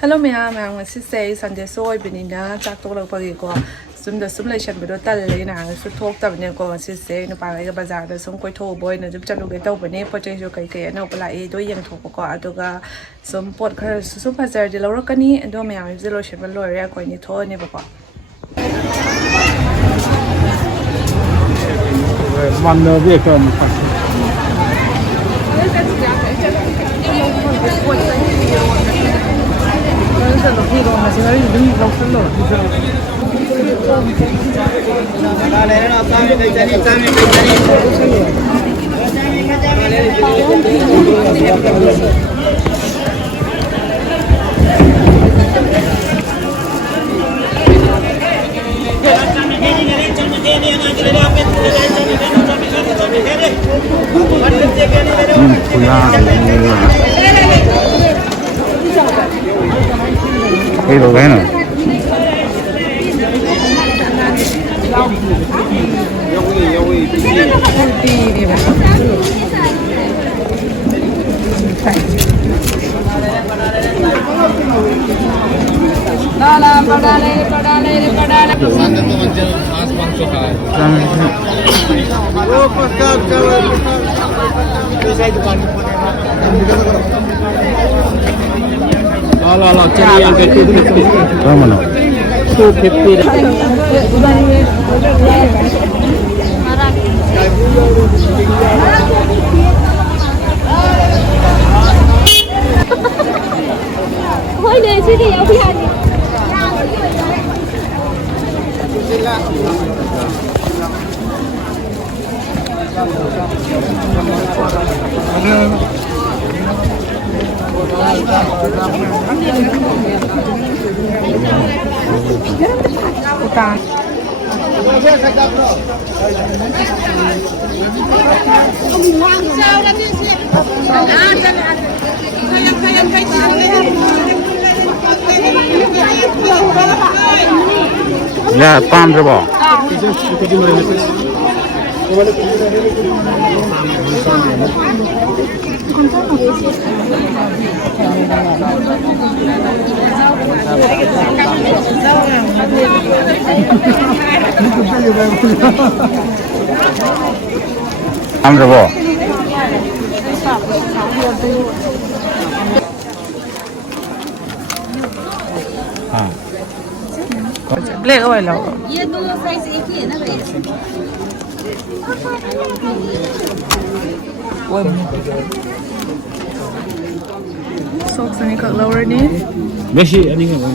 Hello ma'am, ngasi say Sunday soy binina chak to lag pagi ko sum da sum lai shan bido tal le na su thok ta bne ko ngasi say no pa ga bazar da sum koi tho boy na jup chalu ge taw bne poche jo kai kai no pala e do yang thok ko aduga sum pot khar sum bazar de lo kani do ma'am zelo shan lo re ko ni tho ni ba ko man về cơm cái đồ cái này Ala cari yang ke-250. Mana? 250. Thôi để chứ thì ông Hiền. Ya, pam rồi bỏ. Pam rồi bỏ. Black oil lo. ये दोनों size एक ही है ना भैया Sok sani kak lower ni. Beshi ani kan.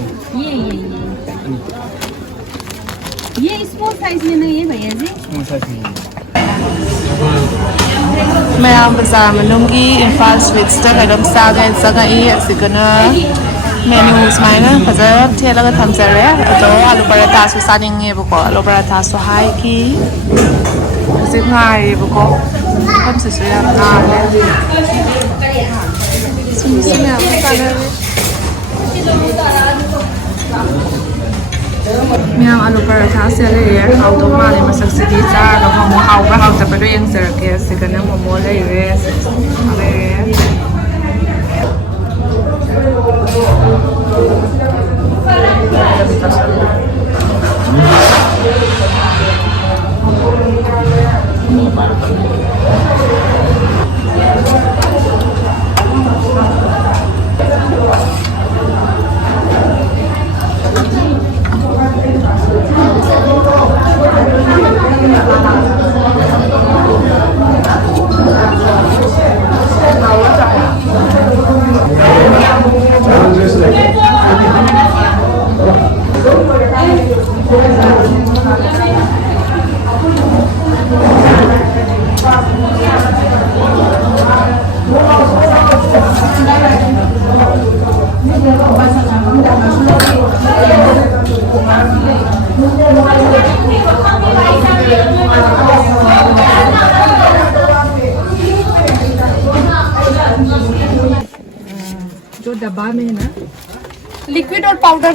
ये small size में नहीं है भैया जी Ma'am bazaar manunggi Imphal Sweets ta kadam saga saga I asikana menus maina kaza thela ga thamjare ato alu paratha su saninge bako alu paratha su hai ki singai bako tham su su yam na le sum sum ya sana Ma'am alu paratha se le ye how to ma le masak sidi cha ga mo how ba how ta pado yang ser ke sikana mo le ye ale जो डब्बा में है ना liquid और powder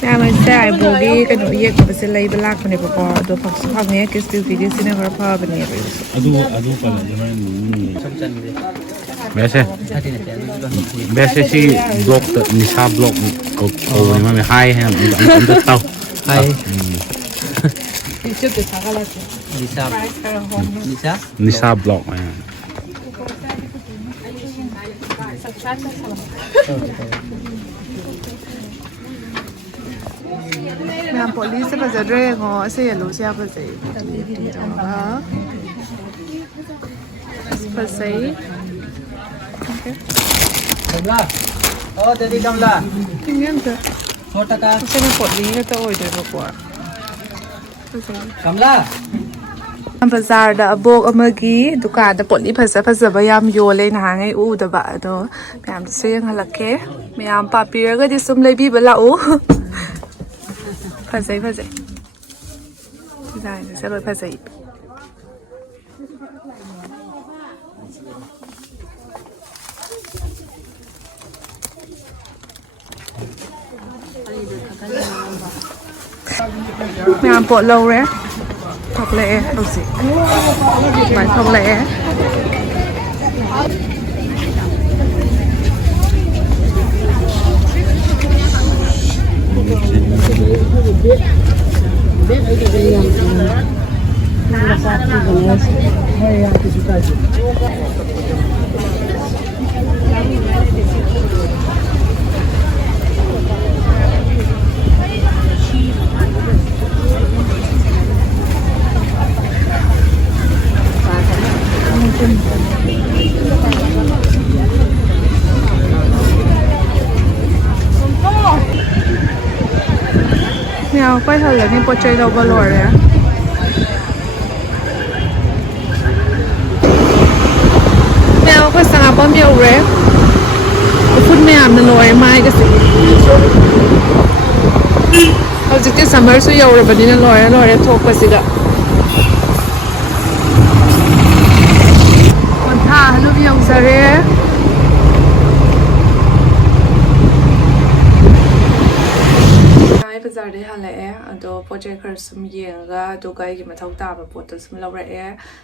ꯃꯌꯥꯝꯁꯦ ꯑꯩꯕꯣꯒꯤ ꯀꯩꯅꯣ ꯌꯦꯛꯄꯁꯦ ꯂꯩꯕ ꯂꯥꯛꯄꯅꯦꯕꯀꯣ ꯑꯗꯣ ꯐꯪꯁꯨ ꯐꯪꯉꯦ ꯀꯤꯁꯇ꯭ꯌꯨꯒꯤꯗꯤ ꯁꯤꯅ ꯈꯔ ꯐꯕꯅꯦꯕ ꯑꯗꯨ ꯄꯜꯂꯦ ꯕꯦꯁꯦ ꯁꯤ ꯕ꯭ꯂꯣꯛꯇ ꯅꯤꯁꯥ ꯕ꯭ꯂꯣꯛ ꯀꯧꯕꯅꯤ ꯃꯃꯤ ꯍꯥꯏ ꯑꯝꯇ ꯇꯥꯎ ꯍꯥꯏ ꯌꯨꯇ꯭ꯌꯨꯕꯇ ꯊꯥꯒꯠꯂꯛꯀꯦ ꯅꯤꯁꯥ ꯕ꯭ꯂꯣꯛ ꯃꯌꯥꯝ ꯄꯣꯠꯂꯤꯁꯦ ꯐꯖꯗ꯭ꯔꯦ ꯌꯦꯡꯉꯣ ꯑꯁꯤ ꯌꯦꯜꯂꯣꯁꯦ ꯌꯥꯝ ꯐꯖꯩ ꯇꯧꯔꯒ fajei. Okay. Kamla. Oh, Daddy Kamla. Tingnan ka. छोटा का. Kasi na potli na to order ko. Kamla. Bazaar da Abok amagi dukada potli fasa yam yole na hangay udaba ado mayam sayang halake mayam papiraga di sum lebi bala o fajei design sa fajei mayam pot lâu re thọc lệ đâu gì bài thọc lệ Nào quay thật là nên pot chơi đâu bao lồi đấy nào quay sang bom nhiều rồi phút mẹ làm nên lồi mai cái gìเอาจิตที่summerสุดยอดเลยแบบนี้นะลอยทอกไปสิกะคนท่าลูกยองซาเร่บาซาร์ได้ฮัลโหลอันโดโปรเจกต์คือสมยิงก็ดูไกลกี่มาเท่าตาแบบปวดตัวสมเราเร่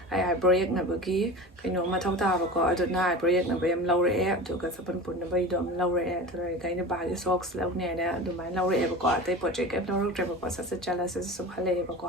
ไอ้โปรเจกต์นั่นเมื่อกี้ไอ้หนูมาเท่าตาแบบก็อันหน้าโปรเจกต์นั่นไปยังเราเร่ดูก็สปอนปุ่นนั่นไปดมเราเร่ทำไมไกลในบาร์ที่ซ็อกส์แล้วเนี่ยดูไหมเราเร่แบบก็แต่โปรเจกต์เราเริ่มแบบก็สักจะแล้วสักสมฮัลโหลแบบก็